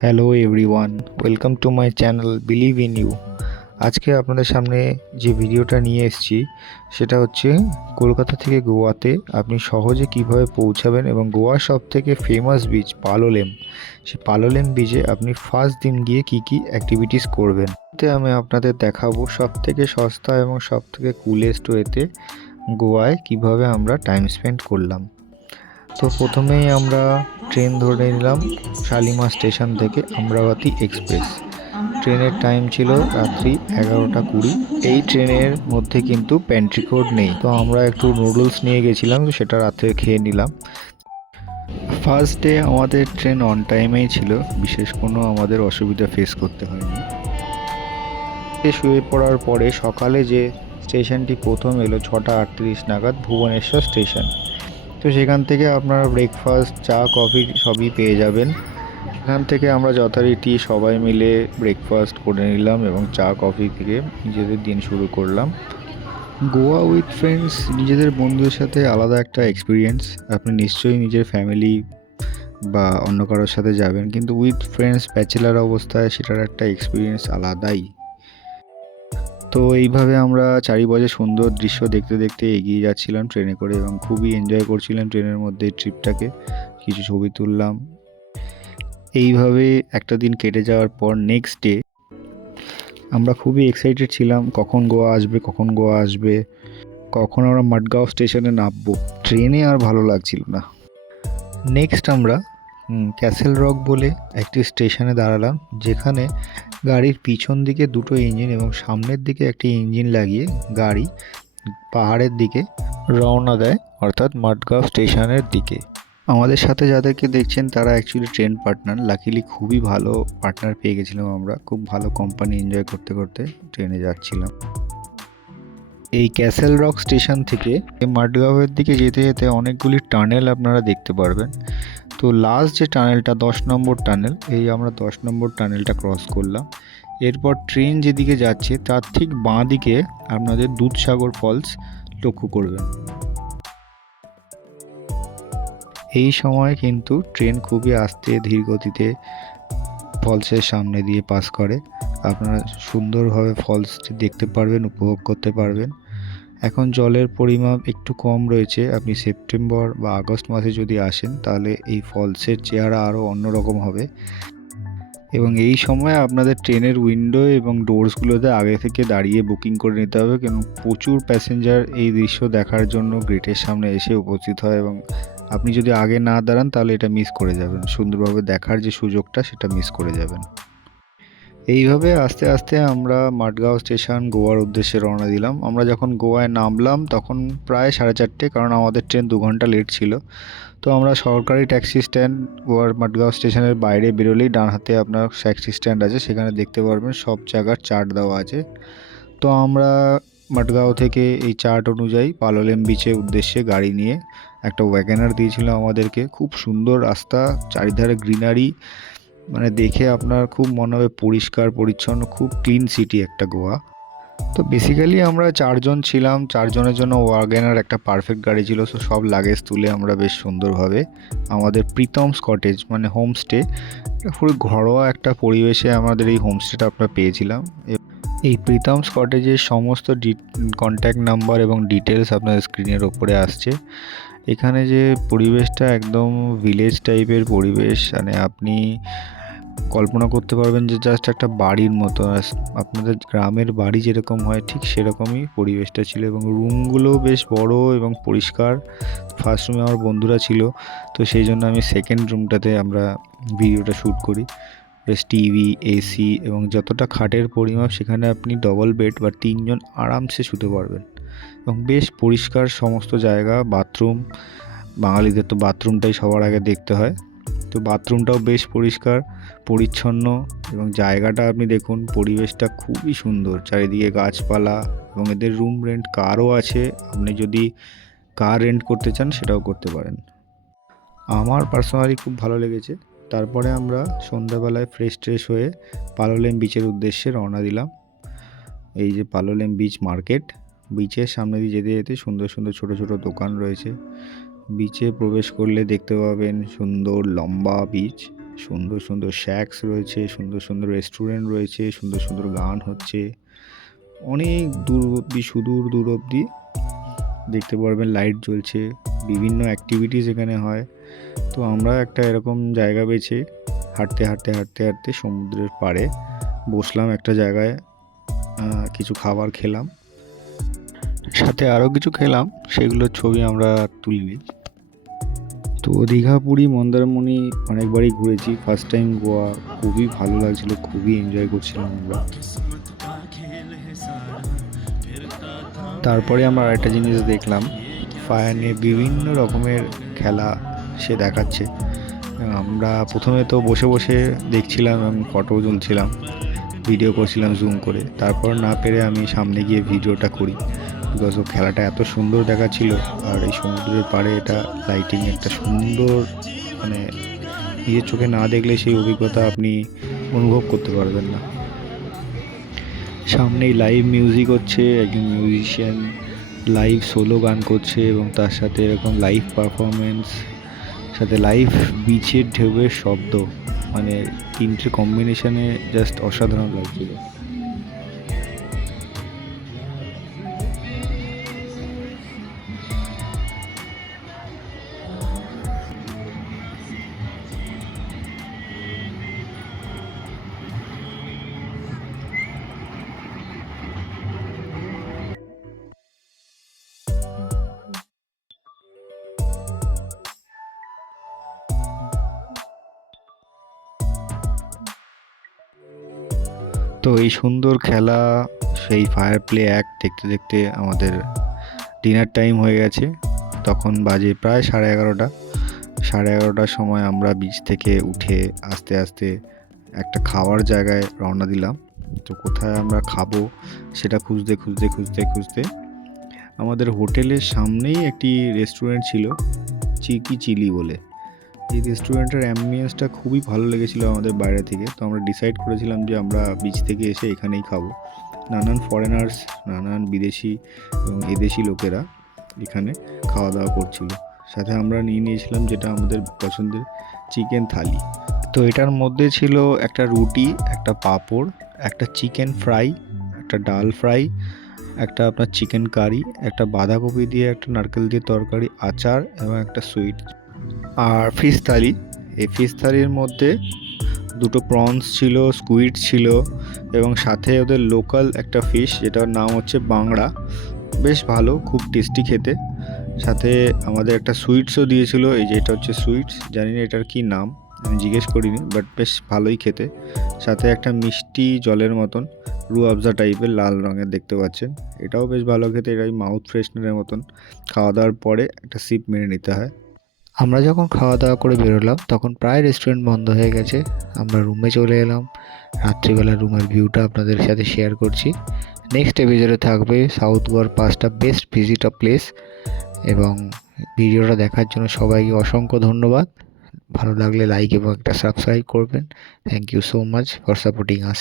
Hello everyone, welcome to my channel believe in you. আজকে আপনাদের সামনে যে ভিডিওটা নিয়ে এসেছি সেটা হচ্ছে কলকাতা থেকে গোয়াতে আপনি সহজে কিভাবে পৌঁছাবেন এবং গোয়ার সবথেকে ফেমাস বিচ পালোলেম, সেই পালোলেম বিচে আপনি ফার্স্ট দিন গিয়ে কি কি অ্যাক্টিভিটিস করবেন। এতে আমি আপনাদের দেখাবো সবথেকে সস্তা এবং সবথেকে কুলেস্ট ওয়েতে গোয়ায় কিভাবে আমরা টাইম স্পেন্ড করলাম। তো প্রথমেই আমরা ট্রেন ধরে নিলাম শালিমার স্টেশন থেকে আমরাবতী এক্সপ্রেস। ট্রেনের টাইম ছিল রাত্রি 11টা 20। এই ট্রেনের মধ্যে কিন্তু প্যান্ট্রি কোড নেই, তো আমরা একটু নুডলস নিয়ে গেছিলাম, তো সেটা রাত্রে খেয়ে নিলাম। ফার্স্ট ডে আমাদের ট্রেন অন টাইমেই ছিল, বিশেষ কোনো আমাদের অসুবিধা ফেস করতে হয়নি। শুয়ে পড়ার পরে সকালে যে স্টেশনটি প্রথম এলো 6টা 38 নাগাদ, ভুবনেশ্বর স্টেশন। তো সেখান থেকে আপনারা ব্রেকফাস্ট, চা, কফি সবই পেয়ে যাবেন। সেখান থেকে আমরা যথারীতি সবাই মিলে ব্রেকফাস্ট করে নিলাম এবং চা কফি থেকে নিজেদের দিন শুরু করলাম। গোয়া উইথ ফ্রেন্ডস, নিজেদের বন্ধুদের সাথে আলাদা একটা এক্সপিরিয়েন্স। আপনি নিশ্চয়ই নিজের ফ্যামিলি বা অন্য কারোর সাথে যাবেন, কিন্তু উইথ ফ্রেন্ডস ব্যাচেলার অবস্থায় সেটার একটা এক্সপিরিয়েন্স আলাদাই। তো এইভাবে আমরা চারিপাশে সুন্দর দৃশ্য দেখতে দেখতে এগিয়ে যাচ্ছিলাম ট্রেনে করে এবং খুবই এনজয় করছিলাম ট্রেনের মধ্যে ট্রিপটাকে। কিছু ছবি তুললাম। এইভাবে একটা দিন কেটে যাওয়ার পর নেক্সট ডে আমরা খুবই এক্সাইটেড ছিলাম কখন গোয়া আসবে, কখন গোয়া আসবে, কখন আমরা মাডগাঁও স্টেশনে নামবো। ট্রেনে আর ভালো লাগছিল না। নেক্সট আমরা ক্যাসেল রক বলে একটি স্টেশনে দাঁড়ালাম, যেখানে গাড়ির পিছন দিকে দুটো ইঞ্জিন এবং সামনের দিকে একটি ইঞ্জিন লাগিয়ে গাড়ি পাহাড়ের দিকে রওনা দেয়, অর্থাৎ মাডগাঁও স্টেশনের দিকে। আমাদের সাথে যাদেরকে দেখছেন তারা অ্যাকচুয়ালি ট্রেন পার্টনার। লাকিলি খুবই ভালো পার্টনার পেয়ে গেছিলাম আমরা, খুব ভালো কোম্পানি এনজয় করতে করতে ট্রেনে যাচ্ছিলাম। এই ক্যাসেল রক স্টেশন থেকে মাডগাঁওয়ের দিকে যেতে যেতে অনেকগুলি টানেল আপনারা দেখতে পারবেন। তো লাস্ট যে টানেলটা 10 নম্বর টানেল, এই আমরা 10 নম্বর টানেলটা ক্রস করলাম। এরপর ট্রেন যেদিকে যাচ্ছে তার ঠিক বাঁ দিকে আপনাদের দুধসাগর ফলস লক্ষ্য করবেন। এই সময় কিন্তু ট্রেন খুবই আস্তে ধীর গতিতে ফলসের সামনে দিয়ে পাস করে। আপনারা সুন্দরভাবে ফলসটি দেখতে পারবেন, উপভোগ করতে পারবেন। এখন জলের পরিমাপ একটু কম রয়েছে। আপনি সেপ্টেম্বর বা আগস্ট মাসে যদি আসেন তাহলে এই ফলসের চেহারা আরও অন্যরকম হবে। এবং এই সময় আপনাদের ট্রেনের উইন্ডো এবং ডোরসগুলোতে আগে থেকে দাঁড়িয়ে বুকিং করে নিতে হবে, কারণ প্রচুর প্যাসেঞ্জার এই দৃশ্য দেখার জন্য গেটের সামনে এসে উপস্থিত হয় এবং আপনি যদি আগে না দাঁড়ান তাহলে এটা মিস করে যাবেন। সুন্দরভাবে দেখার যে সুযোগটা সেটা মিস করে যাবেন। এইভাবে আস্তে আস্তে আমরা মাডগাঁও স্টেশন গোয়ার উদ্দেশ্যে রওনা দিলাম। আমরা যখন গোয়ায় নামলাম তখন প্রায় 4:30, কারণ আমাদের ট্রেন 2 ঘন্টা লেট ছিল। তো আমরা সরকারি ট্যাক্সি স্ট্যান্ড গোয়ার মাডগাঁও স্টেশনের বাইরে বেরোলেই ডান হাতে আপনার ট্যাক্সি স্ট্যান্ড আছে, সেখানে দেখতে পারবেন সব জায়গার চার্ট দেওয়া আছে। তো আমরা মাডগাঁও থেকে এই চার্ট অনুযায়ী পালোলেম বিচের উদ্দেশ্যে গাড়ি নিয়ে একটা ওয়াগনার দিয়েছিল আমাদেরকে। খুব সুন্দর রাস্তা, চারিধারে গ্রিনারি, মানে দেখে আপনার খুব মনে হবে পরিষ্কার পরিচ্ছন্ন, খুব ক্লিন সিটি একটা গোয়া। তো বেসিক্যালি আমরা 4 জন ছিলাম, 4 জনের জন্য ওয়াগনার একটা পারফেক্ট গাড়ি ছিল। সো সব লাগেজ তুলে আমরা বেশ সুন্দরভাবে আমাদের প্রীতমস কটেজ মানে হোমস্টে, পুরো ঘরোয়া একটা পরিবেশে আমাদের এই হোমস্টেটা আমরা পেয়েছিলাম। এই প্রীতমস কটেজের সমস্ত কন্ট্যাক্ট নাম্বার এবং ডিটেলস আপনার স্ক্রিনের ওপরে আসছে। এখানে যে পরিবেশটা একদম ভিলেজ টাইপের পরিবেশ, মানে আপনি কল্পনা করতে পারবেন যে জাস্ট একটা বাড়ির মতো, আপনাদের গ্রামের বাড়ি যেরকম হয় ঠিক সেরকমই পরিবেশটা ছিল। এবং রুমগুলোও বেশ বড় এবং পরিষ্কার। ফার্স্ট রুমে আমার বন্ধুরা ছিল, তো সেই জন্য আমি সেকেন্ড রুমটাতে আমরা ভিডিওটা শ্যুট করি। বেশ টিভি, এসি এবং যতটা খাটের পরিমাপ সেখানে আপনি ডবল বেড বা 3 জন আরামসে শুতে পারবেন। এবং বেশ পরিষ্কার সমস্ত জায়গা। বাথরুম, বাঙালিদের তো বাথরুমটাই সবার আগে দেখতে হয়, তো বাথরুমটাও বেশ পরিষ্কার পরিচ্ছন্ন। এবং জায়গাটা আপনি দেখুন, পরিবেশটা খুবই সুন্দর, চারিদিকে গাছপালা। এবং এদের রুম রেন্ট কারও আছে, আপনি যদি কার রেন্ট করতে চান সেটাও করতে পারেন। আমার পার্সোনালি খুব ভালো লেগেছে। তারপরে আমরা সন্ধ্যাবেলায় ফ্রেশ হয়ে পালোলেম বিচের উদ্দেশ্যে রওনা দিলাম। এই যে পালোলেম বিচ মার্কেট, বিচের সামনে দিয়ে যেতে যেতে সুন্দর সুন্দর ছোট ছোট দোকান রয়েছে। বিচে প্রবেশ করলে দেখতে পাবেন সুন্দর লম্বা বিচ, সুন্দর সুন্দর শ্যাক্স রয়েছে, সুন্দর সুন্দর রেস্টুরেন্ট রয়েছে, সুন্দর সুন্দর গান হচ্ছে, অনেক দূর অব্দি, সুদূর দূর অব্দি দেখতে পারবেন লাইট জ্বলছে, বিভিন্ন অ্যাক্টিভিটিস এখানে হয়। তো আমরা একটা এরকম জায়গা বেছে হাঁটতে হাঁটতে হাঁটতে হাঁটতে সমুদ্রের পাড়ে বসলাম একটা জায়গায়, কিছু খাবার খেলাম, সাথে আরও কিছু খেলাম, সেগুলোর ছবি আমরা তুলিনি। তো দীঘা, পুরী, মন্দারমণি অনেকবারই ঘুরেছি, ফার্স্ট টাইম গোয়া, খুবই ভালো লাগছিল, খুবই এনজয় করছিলাম আমরা। তারপরে আমরা আরেকটা জিনিস দেখলাম, ফায়ার নিয়ে বিভিন্ন রকমের খেলা সে দেখাচ্ছে। আমরা প্রথমে তো বসে বসে দেখছিলাম এবং ফটো তুলছিলাম, ভিডিও করছিলাম জুম করে। তারপর না পেরে আমি সামনে গিয়ে ভিডিওটা করি, বিকজ ও খেলাটা এত সুন্দর দেখাচ্ছিল। আর এই সমুদ্রের পাড়ে এটা লাইটিং একটা সুন্দর, মানে নিজের চোখে না দেখলে সেই অভিজ্ঞতা আপনি অনুভব করতে পারবেন না। সামনেই লাইভ মিউজিক হচ্ছে, একজন মিউজিশিয়ান লাইভ সোলো গান করছে এবং তার সাথে এরকম লাইভ পারফরমেন্স, সাথে লাইভ বিচের ঢেউয়ের শব্দ, মানে তিনটে কম্বিনেশনে জাস্ট অসাধারণ লাগছিল। তো এই সুন্দর খেলা, সেই ফায়ার প্লে অ্যাক্ট দেখতে দেখতে আমাদের ডিনার টাইম হয়ে গেছে। তখন বাজে প্রায় 11:30। 11:30টার সময় আমরা বিচ থেকে উঠে আস্তে আস্তে একটা খাওয়ার জায়গায় রওনা দিলাম। তো কোথায় আমরা খাবো সেটা খুঁজতে খুঁজতে খুঁজতে খুঁজতে আমাদের হোটেলের সামনেই একটি রেস্টুরেন্ট ছিল, চিকি চিলি বলে। এই রেস্টুরেন্টের অ্যাম্বিয়েন্সটা খুবই ভালো লেগেছিলো আমাদের বাইরে থেকে। তো আমরা ডিসাইড করেছিলাম যে আমরা বিচ থেকে এসে এখানেই খাবো। নানান ফরেনার্স, নানান বিদেশি এবং এদেশি লোকেরা এখানে খাওয়া দাওয়া করছিল। সাথে আমরা নিয়ে নিয়েছিলাম যেটা আমাদের পছন্দের চিকেন থালি। তো এটার মধ্যে ছিল একটা রুটি, একটা পাঁপড়, একটা চিকেন ফ্রাই, একটা ডাল ফ্রাই, একটা আপনার চিকেন কারি, একটা বাঁধাকপি দিয়ে একটা নারকেল দিয়ে তরকারি, আচার এবং একটা সুইট, আর ফিশ থালি। এই ফিশ থালির মধ্যে দুটো প্রনস ছিল, স্কুইড ছিল এবং সাথে ওদের লোকাল একটা ফিশ যেটার নাম হচ্ছে বাংড়া, বেশ ভালো, খুব টেস্টি খেতে। সাথে আমাদের একটা সুইটসও দিয়েছিল, এই যে এটা হচ্ছে সুইটস, জানি না এটার কী নাম, আমি জিজ্ঞেস করিনি, বাট বেশ ভালোই খেতে। সাথে একটা মিষ্টি জলের মতন রু আফজা টাইপের লাল রঙের দেখতে পাচ্ছেন, এটাও বেশ ভালো খেতে, এটাই মাউথ ফ্রেশনারের মতন। খাওয়া দাওয়ার পরে একটা সিপ মেরে নিতে হয়। আমরা যখন খাওয়া দাওয়া করে বেরোলাম তখন প্রায় রেস্টুরেন্ট বন্ধ হয়ে গেছে। আমরা রুমে চলে এলাম, রাত্রিবেলা রুমের ভিউটা আপনাদের সাথে শেয়ার করছি। নেক্সট এপিসোডে থাকবে সাউথ গোয়ার 5টা বেস্ট ভিজিট প্লেস। এবং ভিডিওটা দেখার জন্য সবাইকে অসংখ্য ধন্যবাদ। ভালো লাগলে লাইক এবং একটা সাবস্ক্রাইব করবেন। Thank you so much for supporting us.